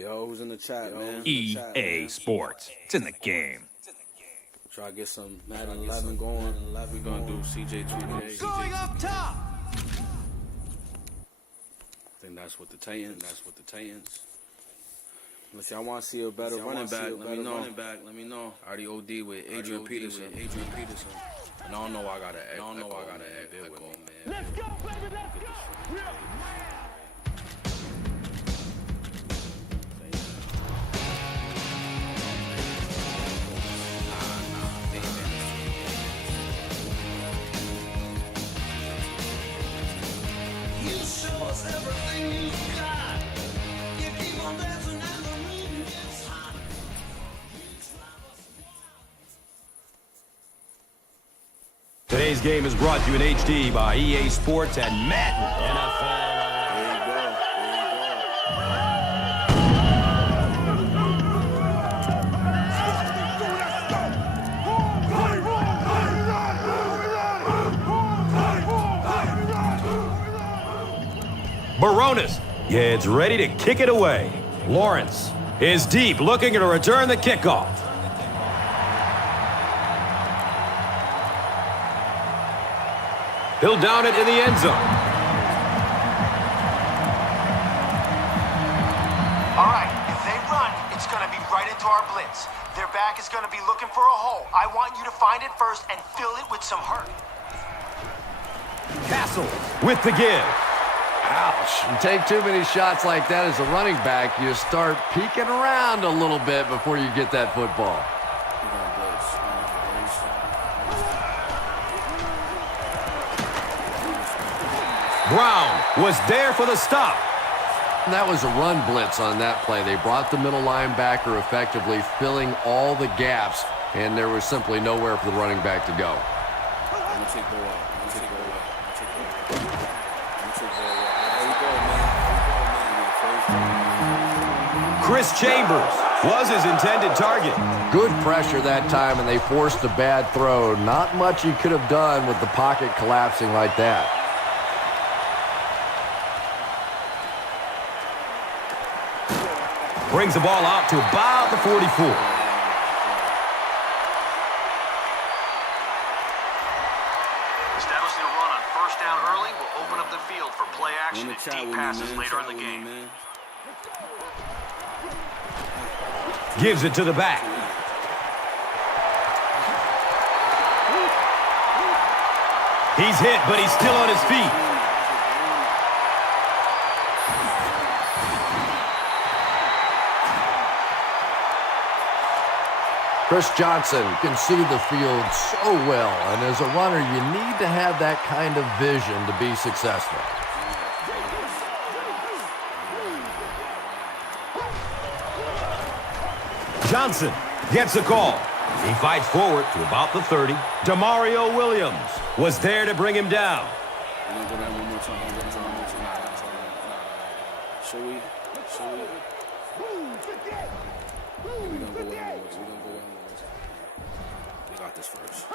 Yo, who's in the chat, man? EA Sports. It's in the game. Try to get some Madden 11 going. We're going to do CJ2k. Going up top. I think that's what the Titans. Listen, I want to see a better running back. Let me know. I already OD with Adrian Peterson. And I don't know why I got to act. Man. Let's go, baby. Let's go. Everything you've got. You keep on dancing and the room gets hot. Today's game is brought to you in HD by EA Sports and Madden NFL. Baronis gets ready to kick it away. Lawrence is deep, looking to return the kickoff. He'll down it in the end zone. All right, if they run, it's going to be right into our blitz. Their back is going to be looking for a hole. I want you to find it first and fill it with some hurt. Castle with the give. Ouch. You take too many shots like that as a running back, you start peeking around a little bit before you get that football. Brown was there for the stop. And that was a run blitz on that play. They brought the middle linebacker effectively, filling all the gaps, and there was simply nowhere for the running back to go. Chris Chambers was his intended target. Good pressure that time, and they forced a bad throw. Not much he could have done with the pocket collapsing like that. Brings the ball out to about the 44. Establishing a run on first down early will open up the field for play action and deep passes later in the game. Gives it to the back. He's hit, but he's still on his feet. Chris Johnson can see the field so well, and as a runner, you need to have that kind of vision to be successful. Johnson gets the call. He fights forward to about the 30. Demario Williams was there to bring him down. Should we? We got this first.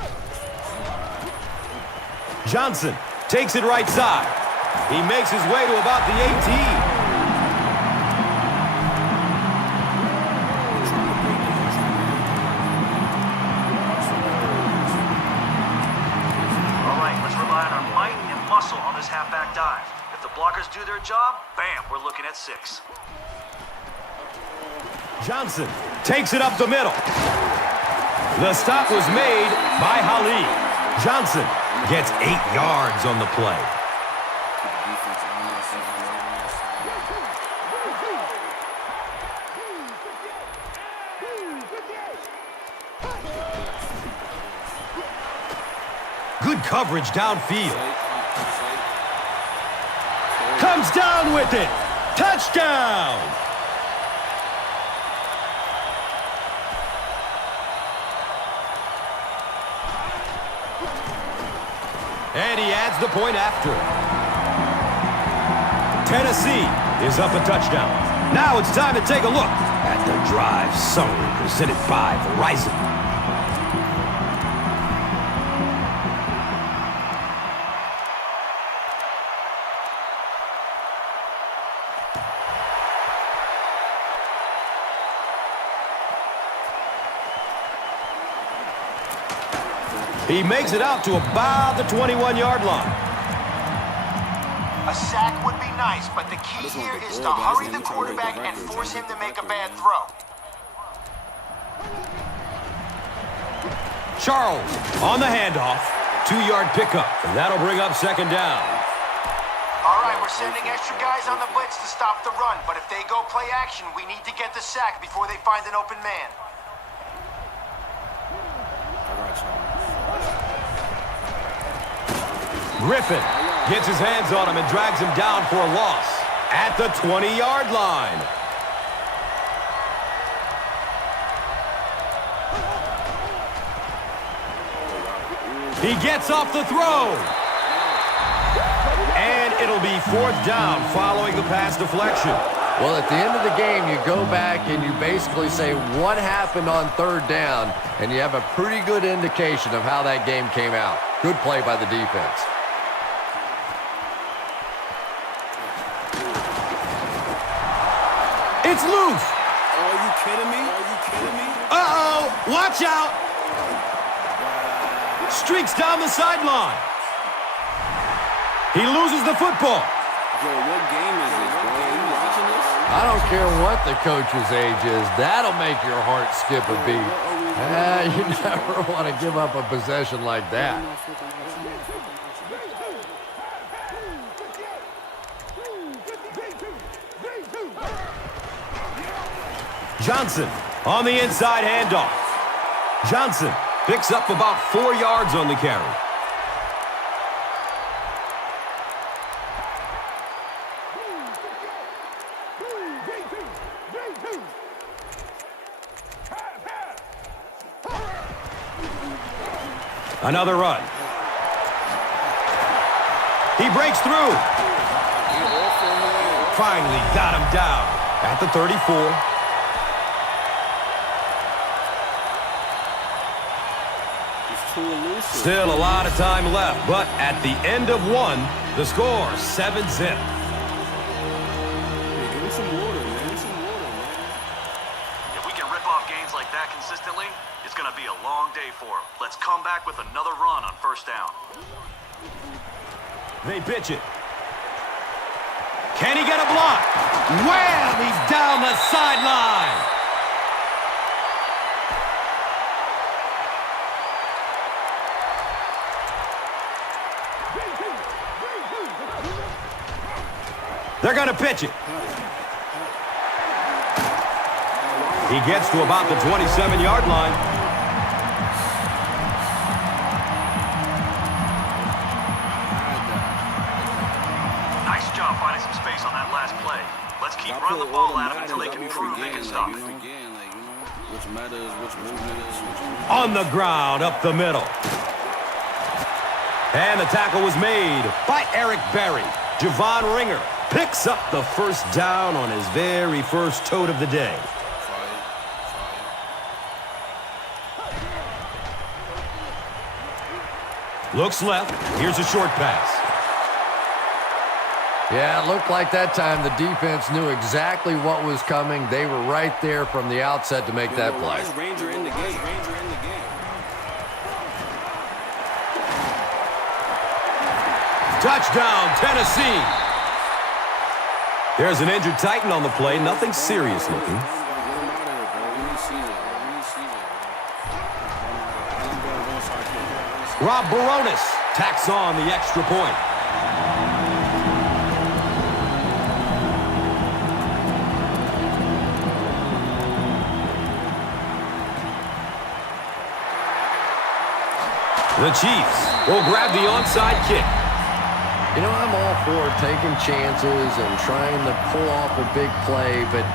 Johnson takes it right side. He makes his way to about the 18. On this halfback dive. If the blockers do their job, bam, we're looking at 6. Johnson takes it up the middle. The stop was made by Halil. Johnson gets 8 yards on the play. Good coverage downfield. Comes down with it. Touchdown! And he adds the point after. Tennessee is up a touchdown. Now it's time to take a look at the drive summary presented by Verizon. He makes it out to about the 21-yard line. A sack would be nice, but the key here is to hurry the quarterback and force him to make a bad throw. Charles on the handoff. 2-yard pickup, and that'll bring up second down. All right, we're sending extra guys on the blitz to stop the run, but if they go play action, we need to get the sack before they find an open man. Griffin gets his hands on him and drags him down for a loss at the 20-yard line. He gets off the throw. And it'll be fourth down following the pass deflection. Well, at the end of the game, you go back and you basically say what happened on third down, and you have a pretty good indication of how that game came out. Good play by the defense. It's loose. Oh, are you kidding me? Are you kidding me? Uh-oh, watch out. Streaks down the sideline. He loses the football. Yo, what game is this, bro? Are you watching this? I don't care what the coach's age is. That'll make your heart skip a beat. You never want to give up a possession like that. Johnson on the inside handoff. Johnson picks up about 4 yards on the carry. Another run. He breaks through. Finally got him down at the 34. Still a lot of time left, but at the end of one, the score 7-zip. Give him some water, man. Some water, man. If we can rip off games like that consistently, it's going to be a long day for him. Let's come back with another run on first down. They pitch it. Can he get a block? Wham! He's down the sideline. They're going to pitch it. He gets to about the 27-yard line. Nice job finding some space on that last play. Let's keep running the ball at him until they can prove they can stop it. Which matters, which movements, On the ground, up the middle. And the tackle was made by Eric Berry. Javon Ringer picks up the first down on his very first tote of the day. Looks left. Here's a short pass. Yeah, it looked like that time the defense knew exactly what was coming. They were right there from the outset to make that play. Ranger in the game. Touchdown, Tennessee. There's an injured Titan on the play. Nothing serious looking. Rob Baronis tacks on the extra point. The Chiefs will grab the onside kick. You know, I'm all for taking chances and trying to pull off a big play, but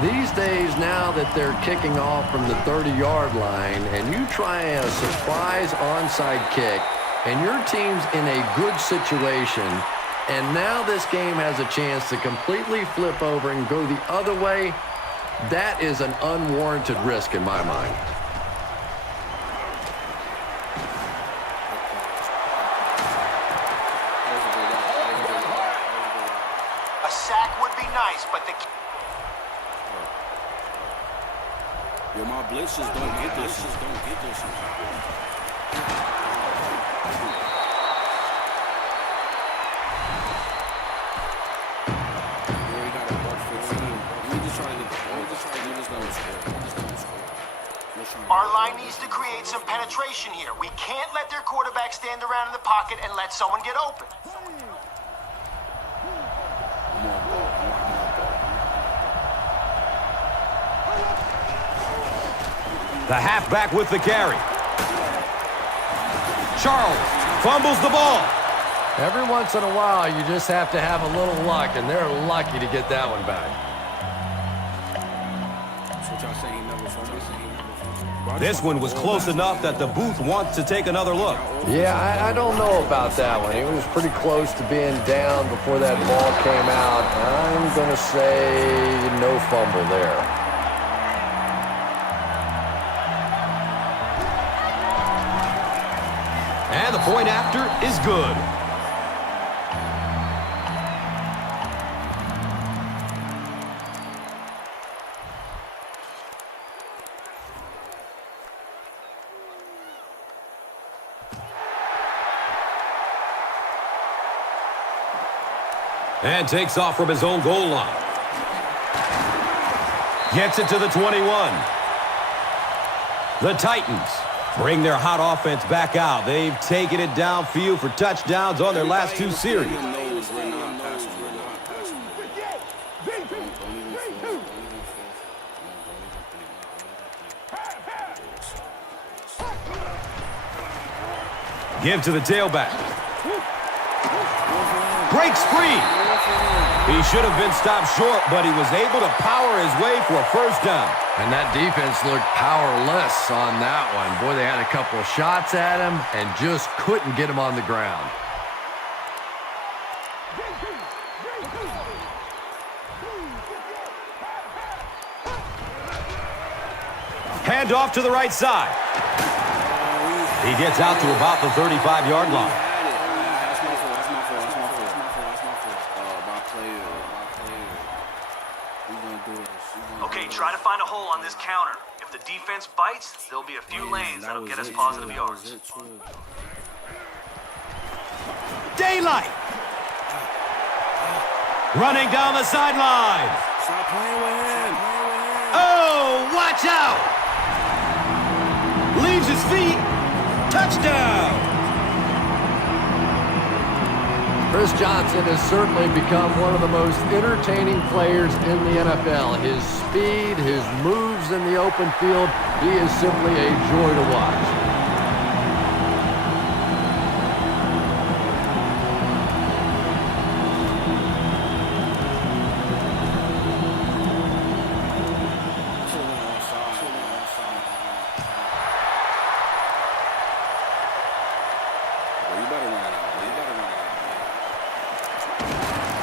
these days, now that they're kicking off from the 30-yard line and you try a surprise onside kick and your team's in a good situation and now this game has a chance to completely flip over and go the other way, that is an unwarranted risk in my mind. A sack would be nice, but the... Yo, my blitzers don't get this. Our line needs to create some penetration here. We can't let their quarterback stand around in the pocket and let someone get open. The halfback with the carry. Charles fumbles the ball. Every once in a while, you just have to have a little luck, and they're lucky to get that one back. This one was close enough that the booth wants to take another look. Yeah, I don't know about that one. He was pretty close to being down before that ball came out. I'm going to say no fumble there. And the point after is good. And takes off from his own goal line. Gets it to the 21. The Titans bring their hot offense back out. They've taken it downfield for touchdowns on their last two series. Give to the tailback. Breaks free. He should have been stopped short, but he was able to power his way for a first down. And that defense looked powerless on that one. Boy, they had a couple of shots at him and just couldn't get him on the ground. Hand off to the right side. He gets out to about the 35-yard line. Okay, try to find a hole on this counter. If the defense bites, there'll be a few lanes that'll get us positive yards. Daylight. Running down the sideline. Stop playing with him. Oh, watch out. Leaves his feet. Touchdown. Chris Johnson has certainly become one of the most entertaining players in the NFL. His speed, his moves in the open field, he is simply a joy to watch.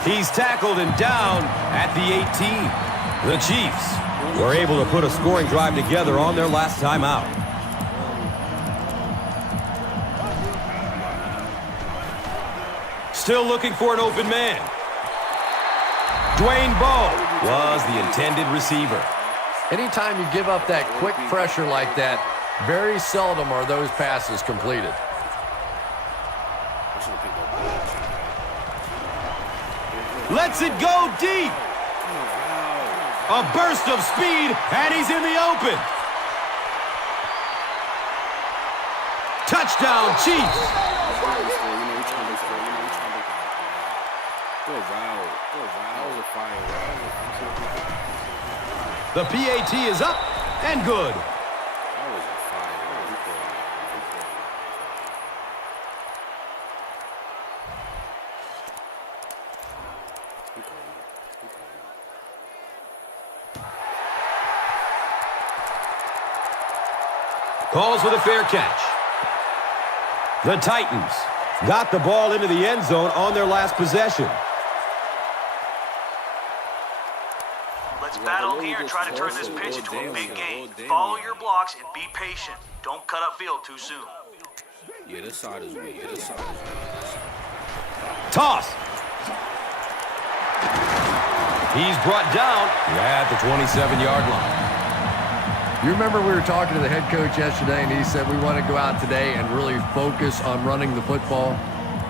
He's tackled and down at the 18. The Chiefs were able to put a scoring drive together on their last time out. Still looking for an open man. Dwayne Bowe was the intended receiver. Anytime you give up that quick pressure like that, very seldom are those passes completed. Lets it go deep. A burst of speed, and he's in the open. Touchdown, Chiefs. The PAT is up and good. Calls with a fair catch. The Titans got the ball into the end zone on their last possession. Let's battle here and try to turn this pitch into a big game. Follow your blocks and be patient. Don't cut up field too soon. Yeah, this side is weak. This side is weak. Toss. He's brought down at the 27-yard line. You remember we were talking to the head coach yesterday, and he said we want to go out today and really focus on running the football.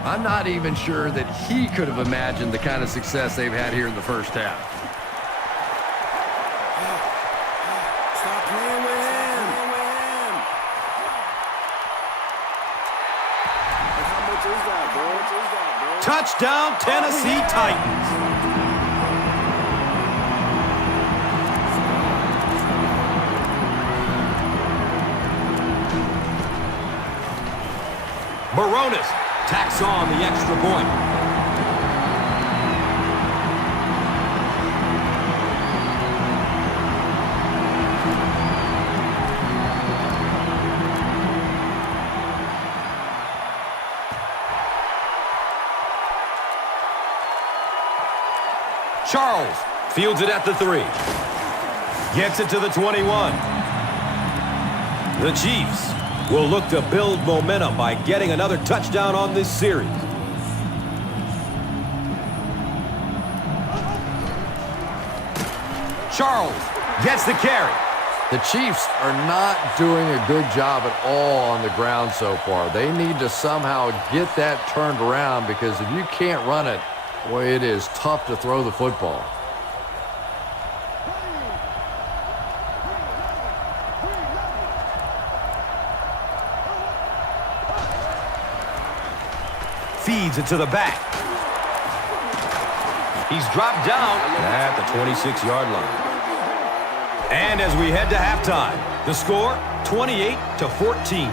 I'm not even sure that he could have imagined the kind of success they've had here in the first half. Playing with him. Like, how much is that, bro? Touchdown, Tennessee Titans. Baronis tacks on the extra point. Charles fields it at the 3. Gets it to the 21. The Chiefs will look to build momentum by getting another touchdown on this series. Charles gets the carry. The Chiefs are not doing a good job at all on the ground so far. They need to somehow get that turned around, because if you can't run it, boy, it is tough to throw the football. Feeds it to the back. He's dropped down at the 26-yard line. And as we head to halftime, the score, 28-14.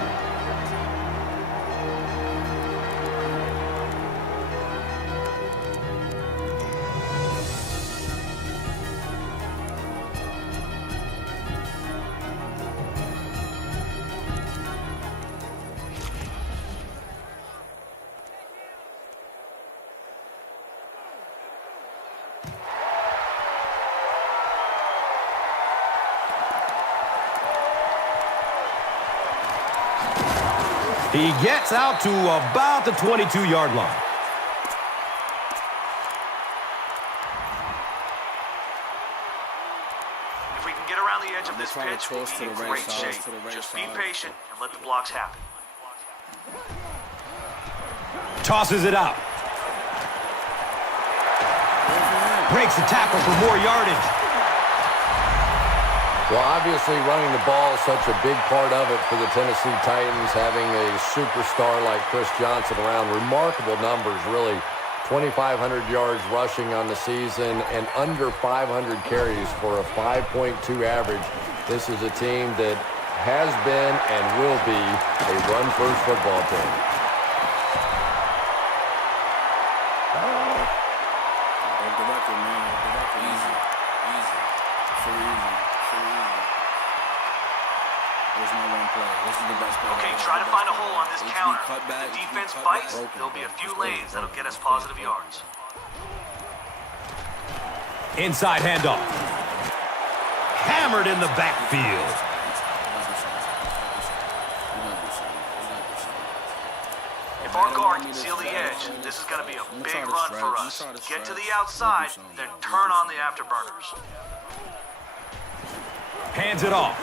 He gets out to about the 22-yard line. If we can get around the edge of this pitch, we'll be in great shape. Just be patient and let the blocks happen. Tosses it out. Breaks the tackle for more yardage. Well, obviously running the ball is such a big part of it for the Tennessee Titans, having a superstar like Chris Johnson around. Remarkable numbers, really. 2,500 yards rushing on the season and under 500 carries for a 5.2 average. This is a team that has been and will be a run-first football team. Break the record, man. Easy. So easy. There's no one play. This is the best play. Okay, try to find a hole on this counter. If the defense bites, there'll be a few lanes that'll get us positive yards. Inside handoff. Hammered in the backfield. If our guard can seal the edge, this is going to be a big run for us. Get to the outside, then turn on the afterburners. Hands it off.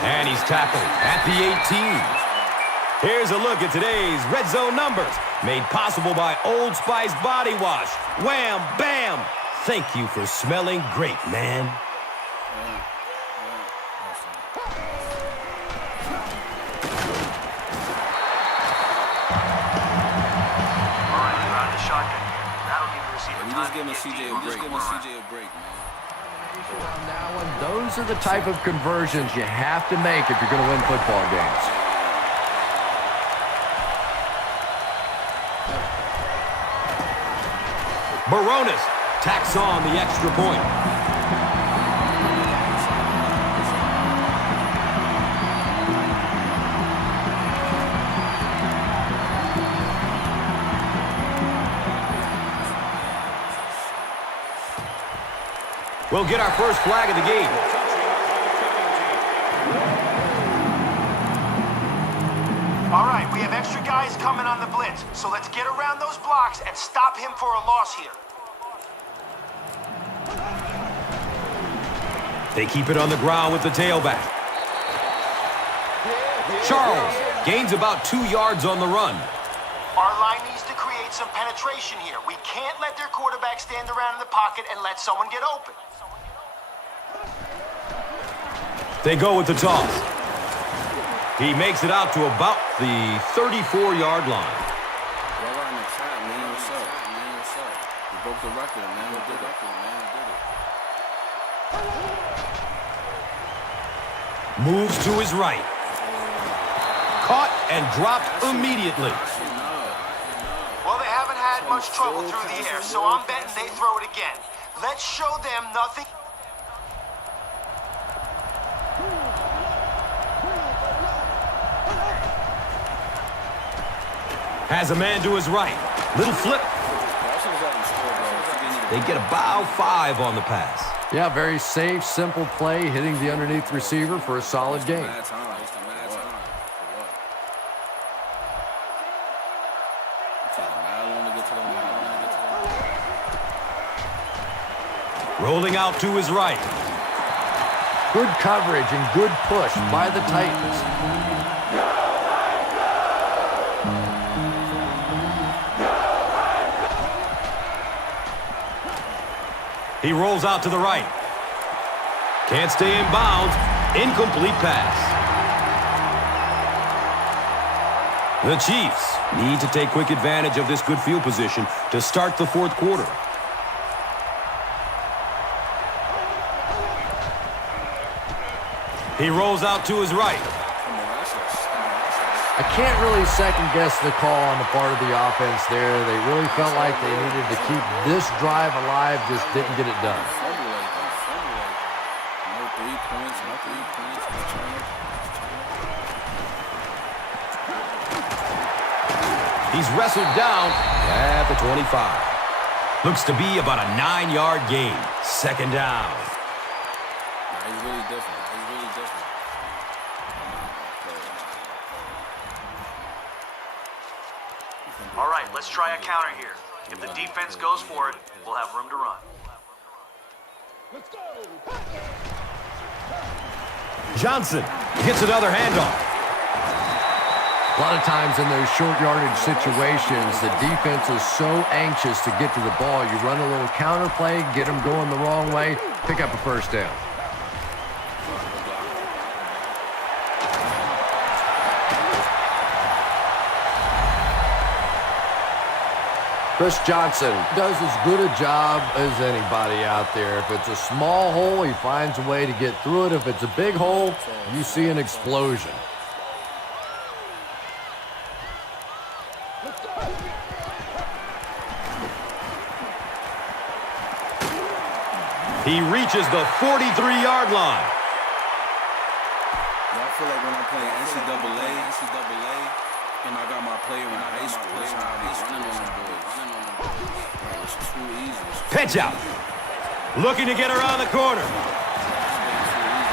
And he's tackled at the 18. Here's a look at today's Red Zone numbers, made possible by Old Spice Body Wash. Wham, bam. Thank you for smelling great, man. All right, you're out of the shotgun here. That'll give the receiver time to Giving get CJ deep a on this break. corner run. Man. On that one, those are the type of conversions you have to make if you're going to win football games. Baronis tacks on the extra point. We'll get our first flag of the game. All right, we have extra guys coming on the blitz, so let's get around those blocks and stop him for a loss here. They keep it on the ground with the tailback. Charles gains about 2 yards on the run. Our line needs to create some penetration here. We can't let their quarterback stand around in the pocket and let someone get open. They go with the toss. He makes it out to about the 34-yard line. Y'all right in the chat, man. What's up? Man, what's up? We broke the record, man. We did it. Moves to his right. Caught and dropped immediately. Well, they haven't had much trouble through the air, so I'm betting they throw it again. Let's show them nothing. Has a man to his right. Little flip. They get about 5 on the pass. Yeah, very safe, simple play, hitting the underneath receiver for a solid game. Rolling out to his right. Good coverage and good push by the Titans. He rolls out to the right. Can't stay in bounds. Incomplete pass. The Chiefs need to take quick advantage of this good field position to start the fourth quarter. He rolls out to his right. I can't really second-guess the call on the part of the offense there. They really felt like they needed to keep this drive alive, just didn't get it done. No 3 points, no 3 points. He's wrestled down at the 25. Looks to be about a 9-yard gain. Second down. Nah, he's really different. All right, let's try a counter here. If the defense goes for it, we'll have room to run. Let's go. Johnson gets another handoff. A lot of times in those short yardage situations, the defense is so anxious to get to the ball. You run a little counter play, get them going the wrong way, pick up a first down. Chris Johnson does as good a job as anybody out there. If it's a small hole, he finds a way to get through it. If it's a big hole, you see an explosion. He reaches the 43-yard line. Y'all feel like when I'm playing NCAA, and I got my player in high school, that's how I be running on the boys. Like, it's too easy. Pitch out. Looking to get around the corner.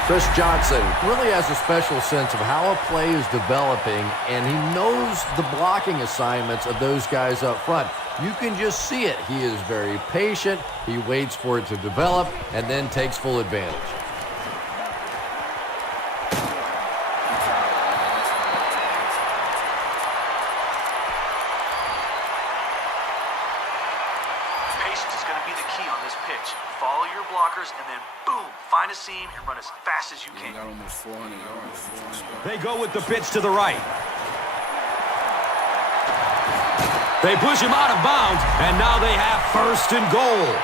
Chris Johnson really has a special sense of how a play is developing, and he knows the blocking assignments of those guys up front. You can just see it. He is very patient. He waits for it to develop and then takes full advantage. Patience is going to be the key on this pitch. Follow your blockers and then, boom, find a seam and run as fast as you He can. got almost 400 yards. They go with the pitch to the right. They push him out of bounds, and now they have first and goal. Look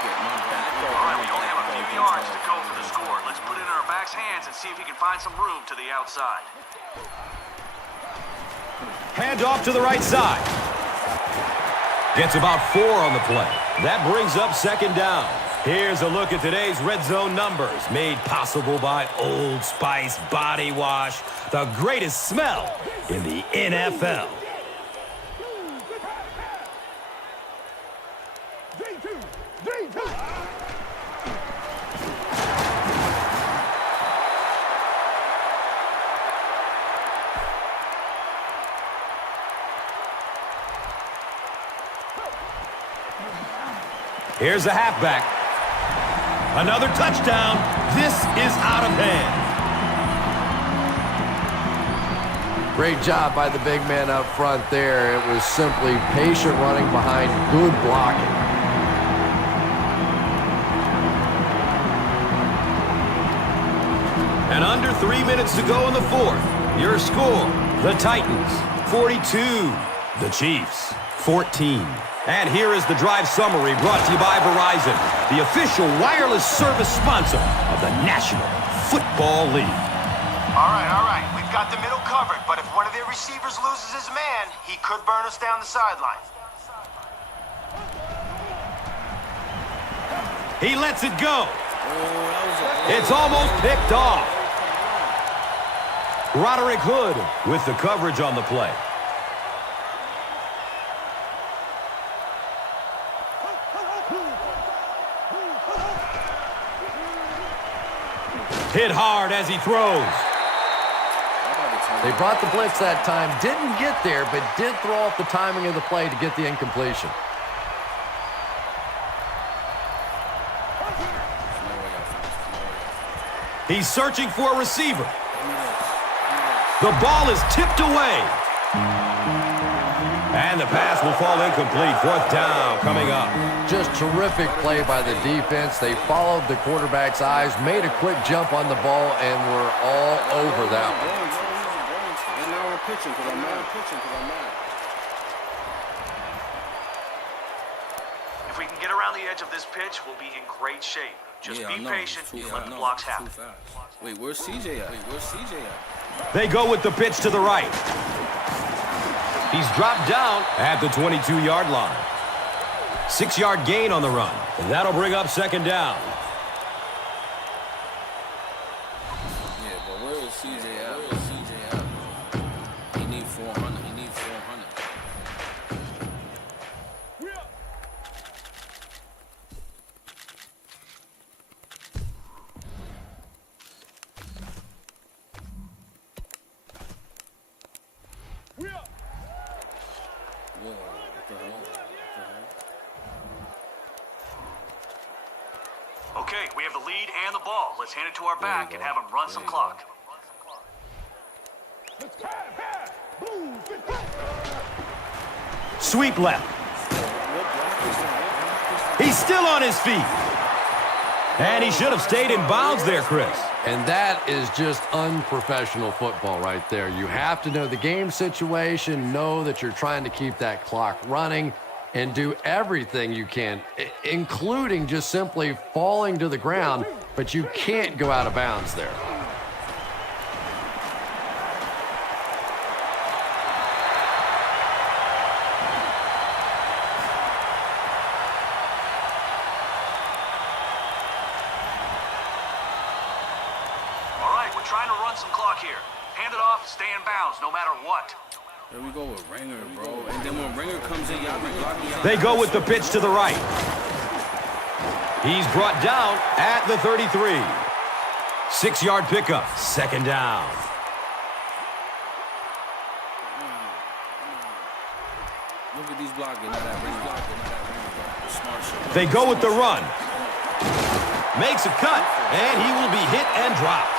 at my back. All right, we only have a few yards to go for the score. Let's put it in our back's hands and see if we can find some room to the outside. Hand off to the right side. Gets about 4 on the play. That brings up second down. Here's a look at today's red zone numbers, made possible by Old Spice Body Wash, the greatest smell in the NFL. Here's the halfback. Another touchdown. This is out of hand. Great job by the big man up front there. It was simply patient running behind good blocking. And under 3 minutes to go in the fourth. Your score, the Titans, 42. The Chiefs, 14. And here is the drive summary brought to you by Verizon, the official wireless service sponsor of the National Football League. All right. We've got the middle covered, but if one of their receivers loses his man, he could burn us down the sideline. He lets it go. It's almost picked off. Roderick Hood with the coverage on the play. Hit hard as he throws. They brought the blitz that time, didn't get there, but did throw off the timing of the play to get the incompletion. He's searching for a receiver. The ball is tipped away. And the pass will fall incomplete. Fourth down coming up. Just terrific play by the defense. They followed the quarterback's eyes, made a quick jump on the ball, and were all over that one. And now we're pitching because I'm mad. If we can get around the edge of this pitch, we'll be in great shape. Just be patient and let the blocks happen. Wait, where's CJ at? They go with the pitch to the right. He's dropped down at the 22-yard line. 6-yard gain on the run. And that'll bring up second down. Yeah, but where is CJ at? He need 400. Okay, we have the lead and the ball. Let's hand it to our back and have him run some clock. Sweep left. He's still on his feet. And he should have stayed in bounds there, Chris. And that is just unprofessional football right there. You have to know the game situation, know that you're trying to keep that clock running, and do everything you can, including just simply falling to the ground, but you can't go out of bounds there. All right, we're trying to run some clock here. Hand it off, stay in bounds, no matter what. There we go with Ringer, bro. And then when Ringer comes in, y'all be blocking. They go with the pitch to the right. He's brought down at the 33. 6-yard pickup, second down. Look at these blocking. Smart shit. They go with the run. Makes a cut, and he will be hit and dropped.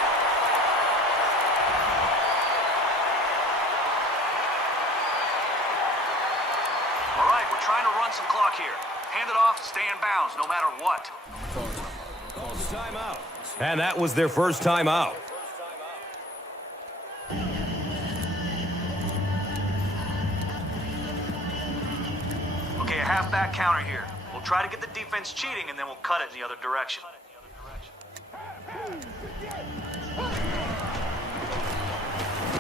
Trying to run some clock here. Hand it off, stay in bounds, no matter what. Timeout. And that was their first timeout. Okay, a halfback counter here. We'll try to get the defense cheating, and then we'll cut it in the other direction.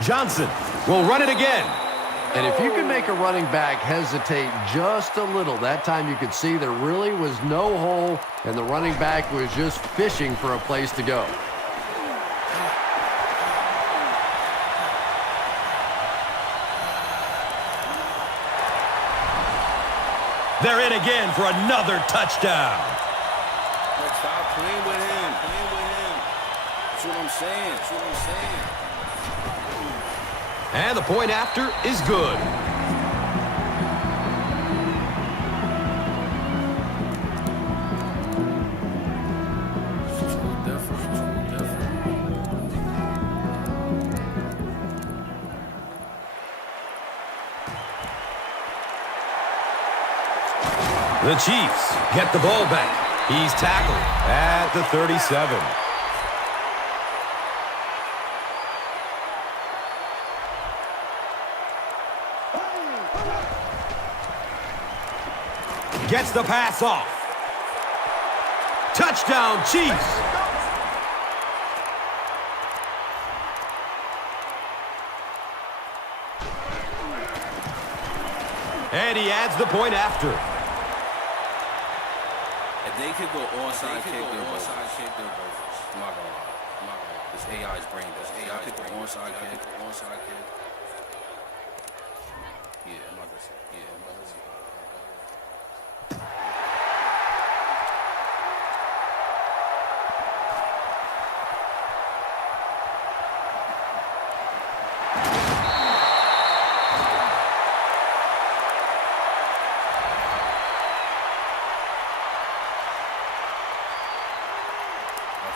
Johnson will run it again. And if you can make a running back hesitate just a little, that time you could see there really was no hole, and the running back was just fishing for a place to go. They're in again for another touchdown. Stop playing with him. That's what I'm saying. And the point after is good. The Chiefs get the ball back. He's tackled at the 37. Gets the pass off. Touchdown, Chiefs. And he adds the point after. If they could go onside kick, they're both. I'm not gonna lie. This AI's brain does. AI could go onside kick. Yeah, I'm not gonna say.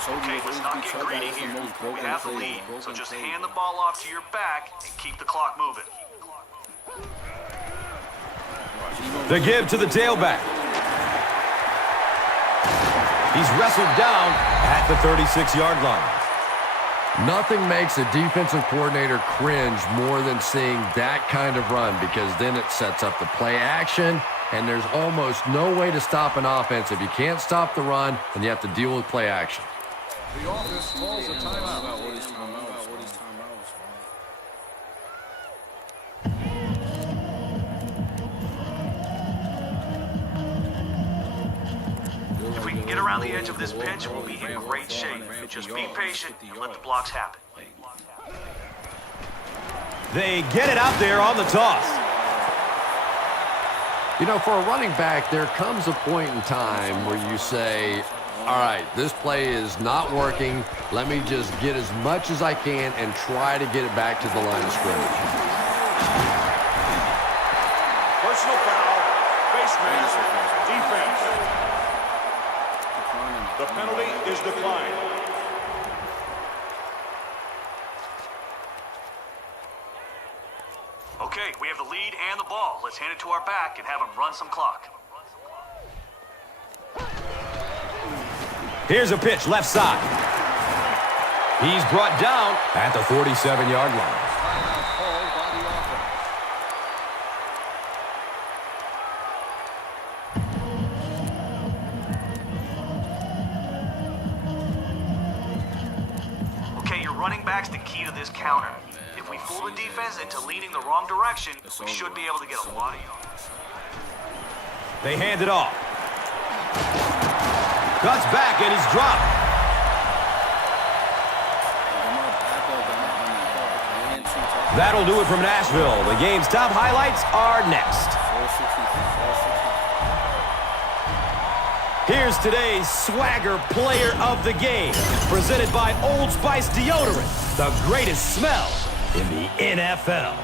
Okay, let's not get greedy here. We have the lead, so just hand the ball off to your back and keep the clock moving. The give to the tailback. He's wrestled down at the 36-yard line. Nothing makes a defensive coordinator cringe more than seeing that kind of run, because then it sets up the play action, and there's almost no way to stop an offense if you can't stop the run and you have to deal with play action. The offense calls a timeout. If we can get around the edge of this pitch, we'll be in great shape. Just be patient and let the blocks happen. They get it out there on the toss. You know, for a running back, there comes a point in time where you say, all right, this play is not working. Let me just get as much as I can and try to get it back to the line of scrimmage. Personal foul. Face mask. Defense. The penalty is declined. Okay, we have the lead and the ball. Let's hand it to our back and have him run some clock. Here's a pitch left side. He's brought down at the 47-yard line. Okay, your running back's the key to this counter. If we fool the defense into leading the wrong direction, we should be able to get a lot of yards. They hand it off. Cuts back and he's dropped. That'll do it from Nashville. The game's top highlights are next. Here's today's Swagger Player of the Game, presented by Old Spice Deodorant, the greatest smell in the NFL.